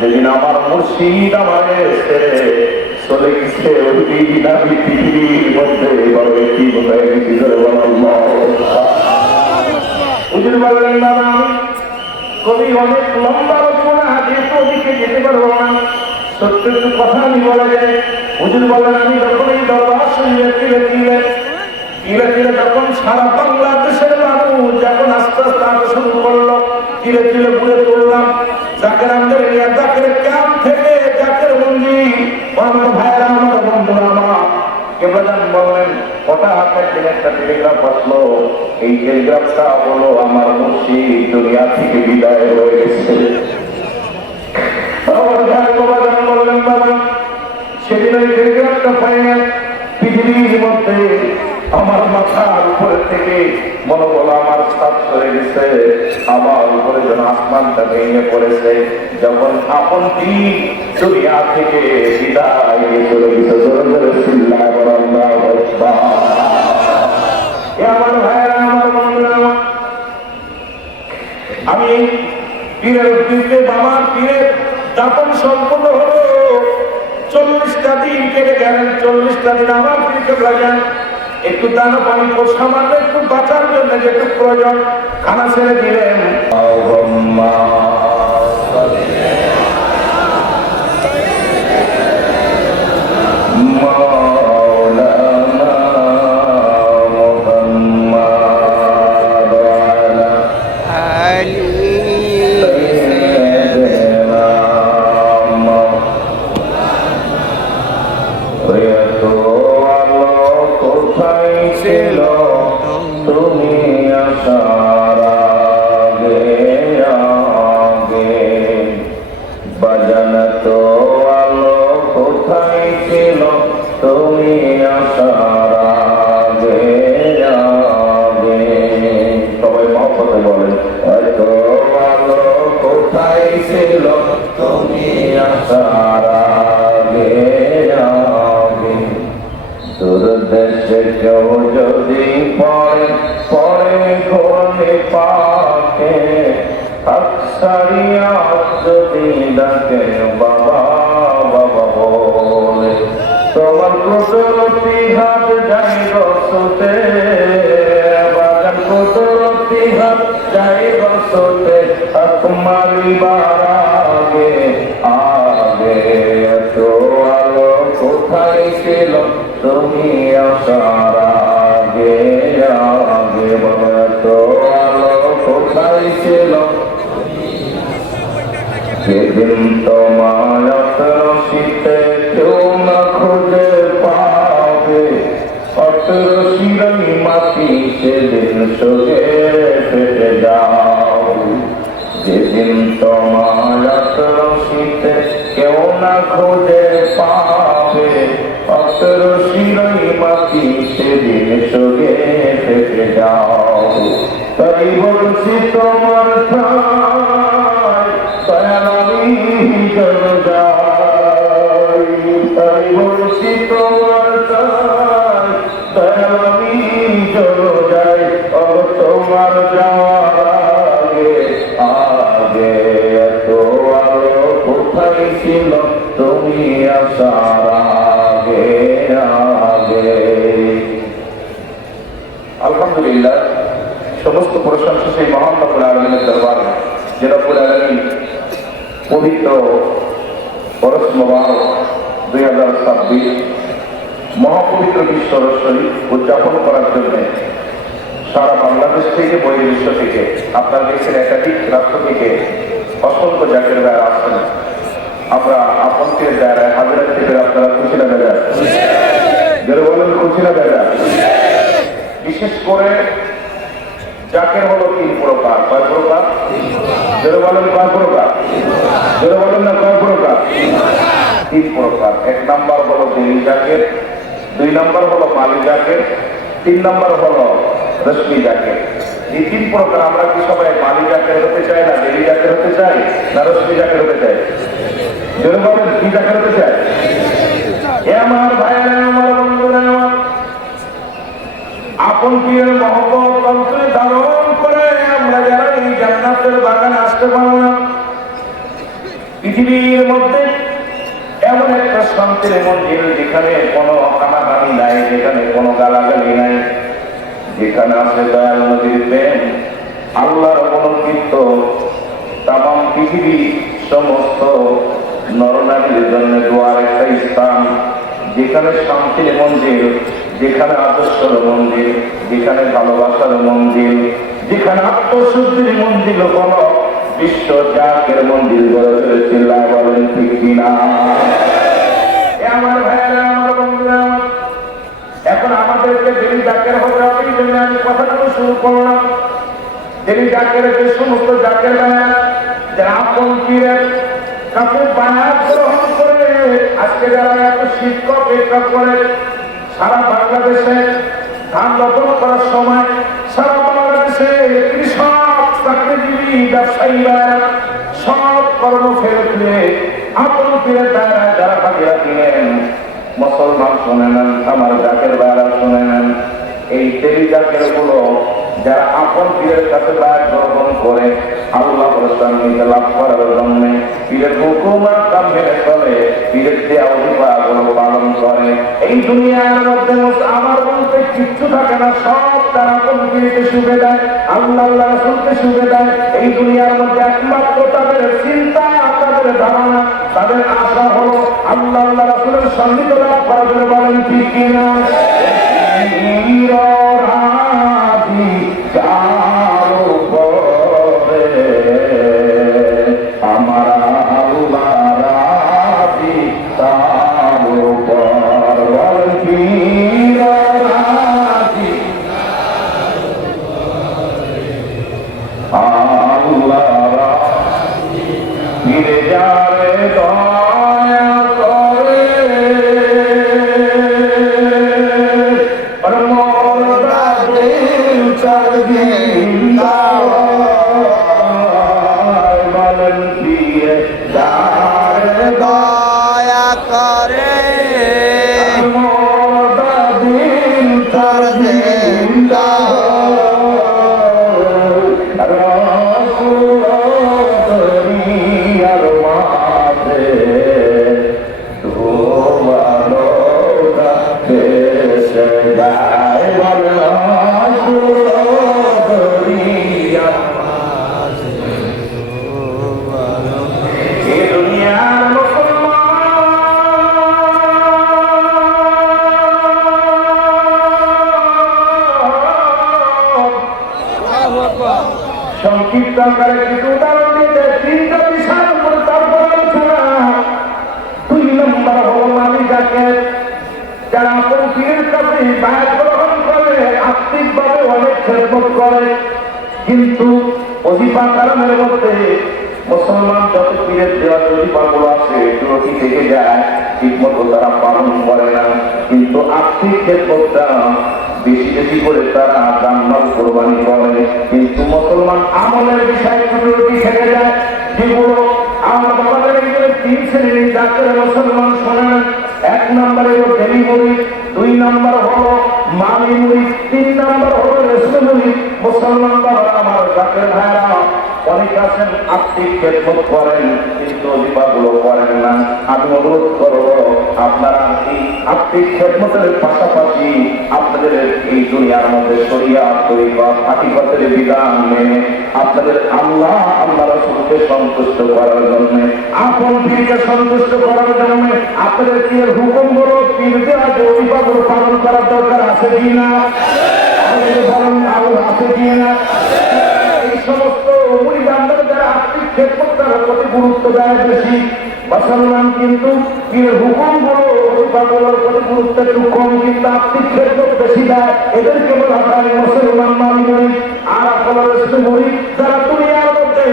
যেদিন আমার মুর্শিদ আমারে ছেড়ে চলে গেছে, ওই দিন আমি পৃথিবীর মধ্যে বড় একটি হয়ে গেছি। হুজুর বললেন, বাবা আমি কবি অনেক লম্বা রচনা, যেহেতু ওদিকে যেতে পারবো না, সত্য একটু কথা আমি বলা যায়। হুজুর বললেন, আমি যখন এই দরবার শুনলে তিলে তিলে তিলে তিলে যখন সারা বাংলাদেশের মানুষ যখন আস্তে আস্তে আরো শুরু করলো, তিলে তিলে ঘুরে তুললাম জাকের আমাদের জাকের ক্যাম্প থেকে জাকের মন্দির, আমার ভাইয়েরা আমার বন্ধুরা আমার কেবলান বললেন, হঠাৎ একদিন একটা টেলিগ্রাফ আসলো। এই টেলিগ্রাফটা হলো আমার মুর্শিদ দুনিয়া থেকে বিদায় হয়ে গেছে। আমার ভাই বাবা বললেন, বাবা সেদিন ওই টেলিগ্রাফটা পাইনি পৃথিবীর মধ্যে আমার মাথার উপরে থেকে মনে বলো আমার ছাদ চলে গেছে, আমার উপরে যেন আসমানটা ভেঙে পড়েছে। যখন আপন দিন দুনিয়া থেকে বিদায় চলে গেছে, আমার ভাইয়েরা আমার বন্ধুরা, আমি পীরের উদ্দেশ্যে বাবার পীরের দাপন সম্পূর্ণ হলো। 40টা দিন কেটে গেলেন, 40টা দিন আমার পীরকে লাগেন একটু দানা পানি সামান্য একটু বাঁচার জন্য যেটুকু প্রয়োজন খানা ছেড়ে দিলেন। বাবা বাবা বলে তোমার কুদরতি হাত যাই রসতে, বাগান কুদরতি হাত যাই রসতে, মারিবার আগে আগে তো আলো কোথায় ছিল তুমি আসার আগে আগে, বলে তো আলো কোথায় ছিল সেদিন তোমার রশিতে কেউ না খুঁজে পাবে, অটরশিরাই মাটি সেদিন সোজে ফেটে যাও। যেদিন তোমার রশিতে কেউ না খুঁজে পাবে, অটরশিরাই মাটি সেদিন সোজে ফেটে যাও। তাই বলছি তোমার তাই বলছি তোমার আমি চলো যাই, তোমার যাওয়ার আগে আগে এত আলো কোথায় ছিল তুমি আসার আগে আগে। আলহামদুলিল্লাহ, সমস্ত প্রশংসা সেই মহান রব্বুল আলামিনের দরবারে, যে রব্বুল আলামিন পবিত্র বরস মোবারক 2026 মহাপবিত্র বিশ্ব রজনী উদযাপন করার জন্য সারা বাংলাদেশ থেকে বহির বিশ্ব থেকে আপনার দেশের একাধিক রাষ্ট্র থেকে অসংখ্য জাতির ভাইরা আসছেন। আমরা আপনদের জায়গায় হাজার থেকে আপনারা খুশি না বেজা, যারা বলেন খুশি না বেজা। বিশেষ করে জাকের হলো 3 প্রকার। কয় প্রকার? যারা বলেন কয় প্রকার? যারা বলেন না কয় প্রকার? 3 প্রকার। 1 নাম্বার হলো দেলি জাকের, 2 নাম্বার হলো মালি জাকের, 3 নাম্বার হলো রশ্মি জাকের। এই 3 প্রকার। আমরা কি সবাই মালি জাকের হতে চাই, না দেলি জাকের হতে চাই, না রশ্মি জাকের হতে চাই? যারা বলেন কি জাকের হতে চাই? আমার ভাইয়েরা আমার বন্ধুরা, আপন পীরের মহব্বত অন্তরে ধারণ করে আমরা যারা এই জান্নাতের বাগানে আসতে পারলাম, পৃথিবীর পৃথিবীর মধ্যে এমন একটা শান্তির মন্দির যেখানে কোনো কানাকানি নাই, যেখানে কোনো গালাগালি নাই, যেখানে আছে দয়াল নদীর প্রেম, আল্লাহর অনুকৃত তামাম পৃথিবী সমস্ত নরনারীর জন্য দোয়ার একটা স্থান, যেখানে শান্তির মন্দির, যেখানে আদর্শের মন্দির, যেখানে ভালোবাসার মন্দির, যেখানে আত্মশুদ্ধির মন্দির হল বিশ্ব জাকের মন্দির গড়ে ফেলেছে। বলেন ঠিক কিনা? আমার ভাইয়েরা, আমার বন্ধুরা, এখন আমাদেরকে দেবী জাকের হতে হবে, এই জন্য আমি কথাগুলো শুরু করলাম। দেবী জাকের যে সমস্ত জাকের ভাইয়া যারা আপন পীরের কাছে বায়াত গ্রহণ করে আজকে যারা এত শিক্ষক এটা করে সারা বাংলাদেশে ধান রোপণ করার সময় সারা বাংলাদেশে কৃষক, চাকরিজীবী, ব্যবসায়ীরা সব কর্ম ফেলে ফেলে আপন পীরের দ্বারা যারা ভাগিয়া দিলেন। মুসলমান শুনে নেন, আমার জাকের ভাইরা শুনে নেন, এই দেবী জাকের গুলো যারা আপন পীরের কাছে বায়াত গ্রহণ করে আল্লাহর সান্নিধ্য লাভ করার জন্য পীরের হুকুম আর কাম মেনে চলে, পীরের দেয়া অধিকারগুলো পালন করে, এই দুনিয়ার মধ্যে আমার বলতে কিচ্ছু থাকে না, সব তারা আপন পীরকে শুভে দেয়, আল্লাহ রাসূলকে শুভে দেয়। এই দুনিয়ার মধ্যে একমাত্র তাদের চিন্তা, তাদের ধারণা, তাদের আশা হলো আল্লাহ রাসূলের সান্নিধ্য লাভ করার জন্য। বলেন ঠিক কিনা? সংক্ষিপ্ত আকারে কিছু উদাহরণ দিতে তিনটা বিষয় উপরে তারপর আলোচনা। 2 নম্বর হল মালি জাকের, যারা আপন পীরের কাছে বায়াত গ্রহণ করে আর্থিকভাবে অনেক খেদমত করে, কিন্তু ওজিফা কারণের মধ্যে মুসলমান যত পীরের দেওয়া ওজিফাগুলো আছে ত্রুটি থেকে যায়, ঠিক মতো তারা পালন করে না, কিন্তু আর্থিক খেদমতটা বেশি বেশি করে তারা দান-মাল কোরবানি করে, কিন্তু মুসলমান আমলের বিষয়ে ত্রুটি থেকে যায়, যেগুলো আমার বাবাদের ভিতরে 3 শ্রেণীর জাকের মুসলমান শোনেন। 1 নম্বরে হলো দেবী মুরিদ, 2 নম্বর হলো মালি মুরিদ, 3 নম্বর হলো রেশমি মুরিদ। মুসলমান বাবা আমার জাকের ভাইরা অনেক আছেন আর্থিক খেদমত করেন, কিন্তু ওজিফাগুলো করেন না। আমি অনুরোধ করবো আপনারা এই আর্থিক খেদমতের পাশাপাশি আপনাদের এই দুনিয়ার মধ্যে শরিয়াত, তরিকত, হাকিকতের বিধান মেনে আপনাদের আল্লাহ রাসূলকে সন্তুষ্ট করার জন্য, আপন পীরকে সন্তুষ্ট করার জন্য আপনাদের পীরের হুকুমগুলো, পীর দেওয়া ওজিফাগুলো পালন করার দরকার আছে কিনা? আছে কিনা? এই সমস্ত মুরিদানদের যারা আর্থিক খেদমতের প্রতি গুরুত্ব দেয় বেশি, মুসলমান কিন্তু পীরের হুকুমগুলো, ওজিফাগুলোর প্রতি গুরুত্ব একটু কম, কিন্তু আর্থিক খেদমত বেশি দেয়, এদেরকে বলা হয় মুসলমান মানি মুরিদ। আর আপনারা রেশমি মুরিদ, যারা দুনিয়ার মধ্যে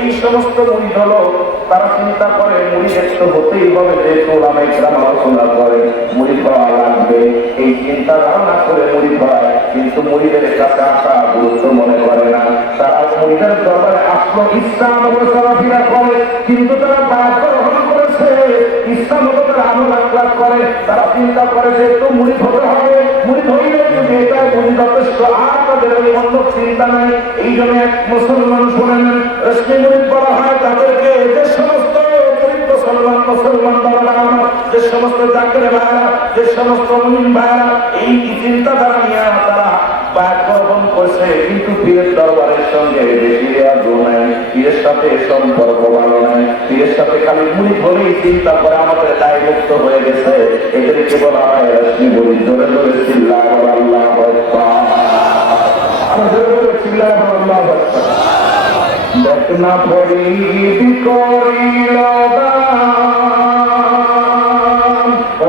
এই সমস্ত মুরিদ হলো তারা চিন্তা করে মুরিদের তো হতেই হবে, যে ওলামায়ে কেরাম আলোচনা করে মুরিদ হওয়া লাগবে, এই চিন্তা ধারণা করে মুরিদ হয়, কিন্তু মুরিদের কাছে আসা গুরুত্ব মনে করে না। তারা মুরিদের দরবারে আসলো ইসলাম ও চলাফেরা করে, কিন্তু তারা বায়াত গ্রহণ করেছে ইসলাম ও তারা আমল আখলাক করে, তারা চিন্তা করে যে তো মুরিদ হতে হবে, মুরিদ হইলে যদি এটা মুরিদ যথেষ্ট, আর তাদের ওই অন্য চিন্তা নাই। এই জন্য এক মুসলমান শুনেন রেশমি মুরিদ বলা হয় তাদেরকে, যে সমস্ত মুরিদ মুসলমান বাবারা আমার, যে সমস্ত জাকের ভাইরা, যে সমস্ত মুমিন ভাইরা এই চিন্তাধারা নিয়ে তারা বায়াত গ্রহণ করছে, কিন্তু পীরের দরবারের সঙ্গে বেশি আগ্রহ নাই, পীরের সাথে সম্পর্ক ভালো নাই, পীরের সাথে খালি মুড়ি ধরেই চিন্তা করে আমাদের দায় মুক্ত হয়ে গেছে, এদেরকে বলা হয় রশ্মি বলি। জোরে জোরে চিল্লাহ আল্লাহু আকবার, আমরা জোরে জোরে চিল্লাহ আল্লাহু আকবার। দেখনা ফরিদ করিল দান,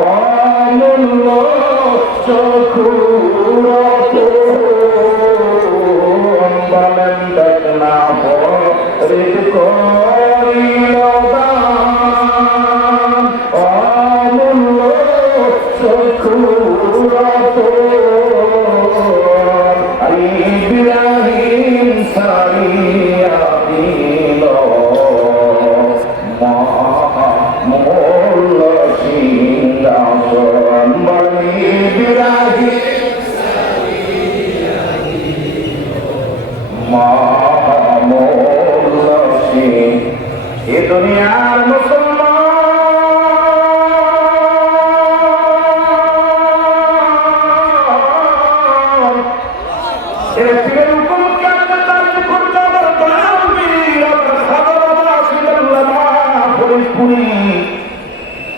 অমূল্য চক্ষুর বলেন, দেখনা ফরিদ করিল দান, অমূল্য চক্ষুর ইব্রাহিম সারিয়া দিল মহামূল্য সিংহাসন, বলি ইব্রাহিম মহামূল্য সিংহ। এ দুনিয়ার মুসলমান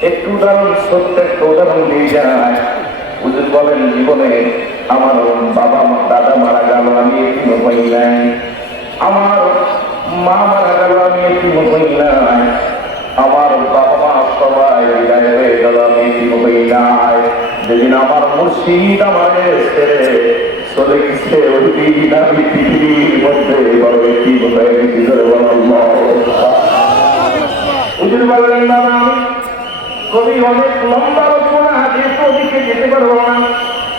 একটু উদাহরণ, সত্য একটা উদাহরণ দিয়ে যায়। হুজুর বলেন, জীবনে আমার বাবা দাদা মারা গেল, আমি এতিম হই নাই, আমার মা মারা গেল, আমি এতিম হই নাই, আমার বাবা মা সবাই বিদায় হয়ে গেল, আমি এতিম হই নাই। যেদিন আমার মুর্শিদ আমাদের ছেড়ে চলে গেছে, ওই দিন আমি পৃথিবীর মধ্যে বড় এতিম হয়ে গেছি। হুজুর বললেন, বাবা আমি কবি অনেক লম্বা রচনা, যেহেতু ওদিকে যেতে পারবো না,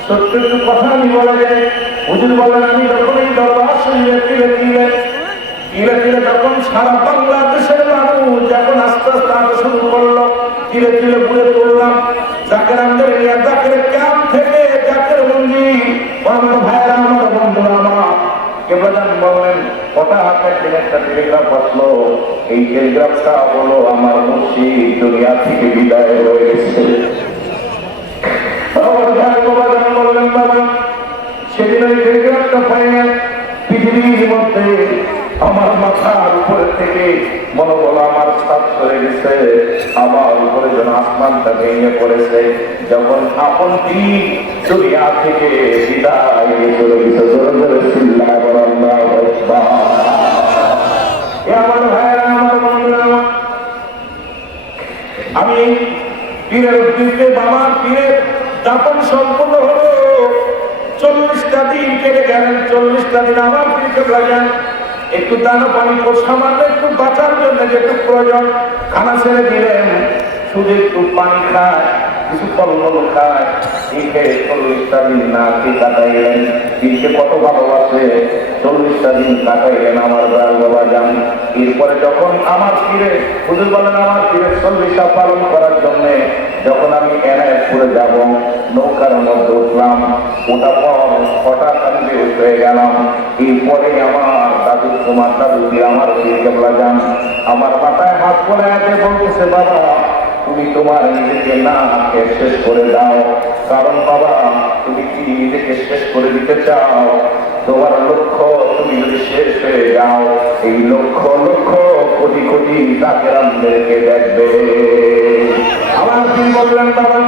সত্য একটু কথা আমি বলা যায়। হুজুর বললেন, আমি যখন এই দরবার শরীরে তিলে তিলে তিলে তিলে যখন সারা বাংলাদেশের মানুষ যখন আস্তে আস্তে আসা শুরু করলো, তিলে তিলে ঘুরে তুললাম জাকের আমাদের জাকের ক্যাম্প থেকে জাকের মন্দির, আমার ভাইরা আমার বন্ধুরা আমার কেবলান বললেন, হঠাৎ একদিন একটা টেলিগ্রাফ আসলো, এই টেলিগ্রাফটা হলো আমার মুর্শিদ দুনিয়া থেকে বিদায় হয়ে গেছে। আমার ভাই বাবা বললেন, বাবা সেদিন ওই টেলিগ্রাফটা পাইনি, পৃথিবীর মধ্যে আমার মাথার উপরে থেকে মনে বলো আমার সাপ চলে গেছে, আমার উপরে যেন আসমানটা ভেঙে পড়েছে, যখন আপন দিন দুনিয়া থেকে বিদায় চলে গেছে। জোরে জোরে চিল্লাহ আল্লাহু আকবার। আমার ভাইরা আমার বন্ধুরা, আমি পীরের উদ্দেশ্যে বাবার পীরের দাপন সম্পূর্ণ হলো, 40টা দিন কেটে গেলেন। 40টা দিন আমার পীরকে লাগেন একটু দানা পানি সামান্য একটু বাঁচার জন্য যেটুকু প্রয়োজন খানা ছেড়ে দিলেন, শুধু একটু পানি খায়, কিছু ফলমূল খায়, এই খেয়ে 40টা দিন না খেয়ে কাটাইলেন। পীরকে কত ভালোবাসে, 40টা দিন কাটাইলেন আমার বাবা যান। এরপরে যখন আমার পীরে হুজুর বলেন, আমার পীরের 40টা পালন করার জন্য যখন আমি এনায়েতপুরে যাব, নৌকার মধ্যে উঠলাম, ওটা পর হঠাৎ আমি বেহুশ হয়ে গেলাম। এরপরে আমার দাদু তোমার দাদু দিয়ে আমার পীরকে বলা যান, আমার মাথায় হাত পড়ে আছে, বলতেছে, বাবা তুমি তোমার নিজেকে না শেষ করে দাও, কারণ বাবা তুমি কি নিজেকে শেষ করে দিতে চাও? তোমার লক্ষ্য তুমি যদি শেষ হয়ে যাও, এই লক্ষ লক্ষ কোটি কোটি জাকেরানদেরকে দেখবে। আমার কি বললেন, বাবা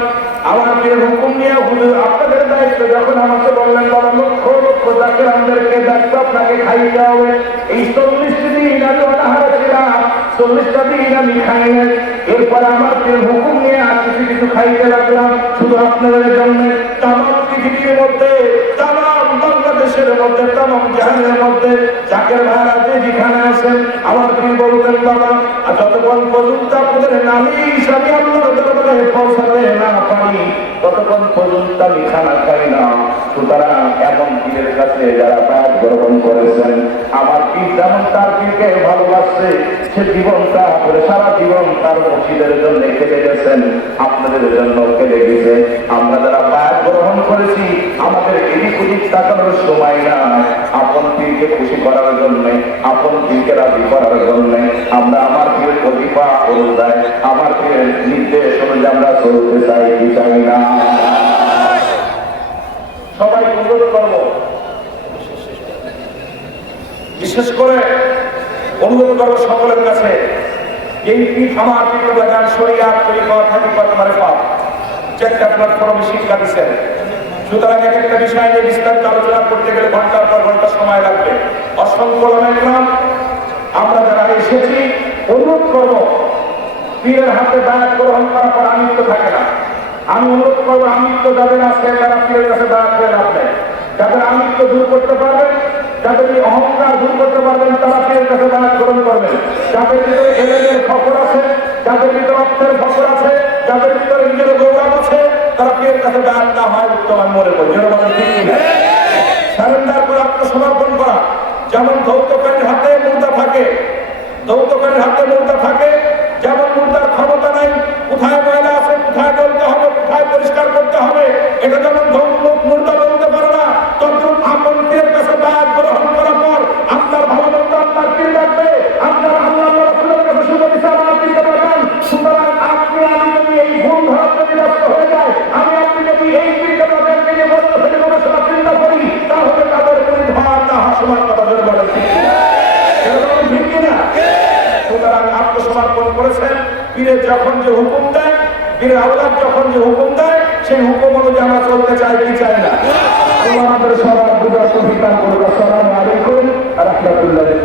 আমাকে হুকুম নিয়ে হুজুর আপনাদের দায়িত্ব, যখন আমাকে বললেন, বাবা লক্ষ লক্ষ জাকেরানদেরকে দেখতে আপনাকে খাইতে হবে, এই 40টা দিন আমি অনাহারে ছিলাম, 40টা দিন আমি খাই নাই। এরপর আমার হুকুম নিয়ে আর কিছু কিছু খাইতে লাগলাম শুধু আপনাদের জন্য। তাম পৃথিবীর মধ্যে, তাম বাংলাদেশের মধ্যে, তাম জাহানের মধ্যে জাকের ভাইরা যে যেখানে আছেন, আমার পীর বলতেন, বাবা আর যতক্ষণ পর্যন্ত আপনাদের নালিশ আমি আল্লাহর দরবারে পৌঁছাতে না পারি, ততক্ষণ পর্যন্ত আমি খানা খাই না। সুতরাং এমন পীরের কাছে যারা বায়াত গ্রহণ করেছেন, আমার পীর যেমন তার পীরকে ভালোবাসছে, সে জীবনটা করে সারা জীবন তার মসজিদের জন্য কেটে গেছেন, আপনাদের জন্য কেটে গেছে। আমরা যারা বায়াত গ্রহণ করেছি, আমাদের এদিক ওদিক দিক তাকানোর সময় নাই। আপন পীরকে খুশি করার জন্য, আপন পীরকে রাজি করার জন্য আমরা আমার পীরের প্রতিভা অনুযায়ী, আমার পীরের নির্দেশ অনুযায়ী আমরা চলতে চাই কি চাই না? সবাই অনুরোধ করব, বিশেষ করে অনুরোধ করব সকলের কাছে, এই পীর আমার পীর বাজান শরিয়াত তরিকত হাকিকত মারিফাত চারটা প্ল্যাটফর্মে শিক্ষা দিচ্ছেন। সুতরাং এক একটা বিষয় নিয়ে বিস্তারিত আলোচনা করতে গেলে ঘন্টার পর ঘন্টা সময় লাগবে। অসংখ্য ওলামায়ে আমরা যারা এসেছি অনুরোধ করব, পীরের হাতে বায়াত গ্রহণ করার পর আমৃত্য থাকে না। আমি অনুরোধ করবো আমৃত্য যাদের আছে তারা পীরের কাছে বায়াত হয়ে লাভ নেই। যাদের আমৃত্য দূর করতে পারবেন, যাদের এই অহংকার দূর করতে পারবেন তারা পীরের কাছে বায়াত গ্রহণ করবেন। যাদের ভিতরে এলেমের ফখর আছে, যাদের ভিতরে অর্থের ফখর আছে, যাদের ভিতরে নিজের গৌরব আছে, তারা পীরের কাছে বায়াত না হয় উত্তম আমি মনে করি। যেন বলেন ঠিক কিনা? সারেন্ডার করে আত্মসমর্পণ করা। যেমন ধৌতকারীর হাতে মুদ্রা থাকে, ধৌতকারীর হাতে মুদ্রা থাকে, যেমন মুদ্রার ক্ষমতা নাই কোথায় ময়লা আছে, কোথায় ডলতে হবে, কোথায় পরিষ্কার করতে হবে, এটা যেমন মুদ্রা বলতে পারে না, তদ্রুপ আপন পীরের কাছে বায়াত গ্রহণ করার পর আপনার ভালো মন্দ আপনার পীর রাখবে, আপনার আল্লাহ রাসূলের কাছে শুভেচ্ছা আমার দিতে পারবেন। সুতরাং আপনি আমি যদি এই ভুল ধারণা বিনষ্ট হয়ে যায়, আমি আপনি যদি এই পীরকে তাদেরকে নিয়ে বলতে থেকে গবেষণা চিন্তা করি, তাহলে তাদের কোনো ধার না হাসমার কথা ধরে বলেন ঠিক কিনা? ঠিক কিনা? সুতরাং আত্মসমর্পণ করেছেন। পীরের যখন যে হুকুম দেয়, পীরের আওলাদ যখন যে হুকুম দেয়, সেই হুকুম অনুযায়ী আমরা চলতে চাই কি চাই না? আমাদের সবার বুঝা সুবিধা করবো। আসসালামু আলাইকুম ওয়া রাহমাতুল্লাহি।